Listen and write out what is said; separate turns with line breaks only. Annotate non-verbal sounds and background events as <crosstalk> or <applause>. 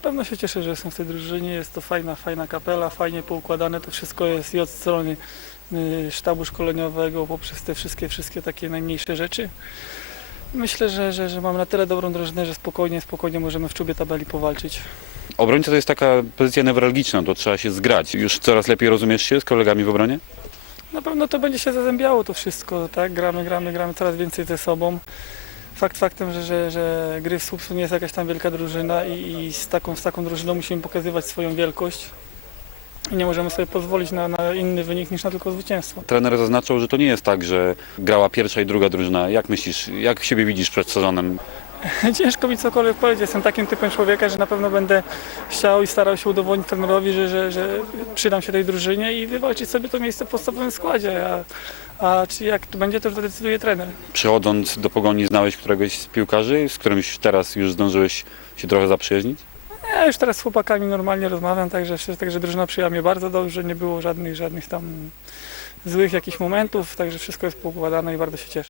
pewno się cieszę, że jestem w tej drużynie. Jest to fajna, fajna kapela, fajnie poukładane. To wszystko jest i od strony y, sztabu szkoleniowego, poprzez te wszystkie, wszystkie takie najmniejsze rzeczy. Myślę, że, że, że mamy na tyle dobrą drużynę, że spokojnie, spokojnie możemy w czubie tabeli powalczyć.
Obrońca to jest taka pozycja newralgiczna, to trzeba się zgrać. Już coraz lepiej rozumiesz się z kolegami w obronie?
Na pewno to będzie się zazębiało to wszystko, tak? Gramy, gramy, gramy coraz więcej ze sobą. Fakt faktem, że, że, że gry w Słupsku nie jest jakaś tam wielka drużyna i, i z, taką, z taką drużyną musimy pokazywać swoją wielkość. I nie możemy sobie pozwolić na, na inny wynik niż na tylko zwycięstwo.
Trener zaznaczył, że to nie jest tak, że grała pierwsza i druga drużyna. Jak myślisz, jak siebie widzisz przed sezonem? <laughs>
Ciężko mi cokolwiek powiedzieć. Jestem takim typem człowieka, że na pewno będę chciał i starał się udowodnić trenerowi, że, że, że przydam się tej drużynie i wywalczyć sobie to miejsce w podstawowym składzie. A, a czy jak to będzie, to już zadecyduje trener.
Przychodząc do Pogoni znałeś któregoś z piłkarzy, z którymś teraz już zdążyłeś się trochę zaprzyjaźnić?
Ja już teraz z chłopakami normalnie rozmawiam, także, także drużyna przyjęła mnie bardzo dobrze, nie było żadnych, żadnych tam złych jakichś momentów, także wszystko jest poukładane i bardzo się cieszę.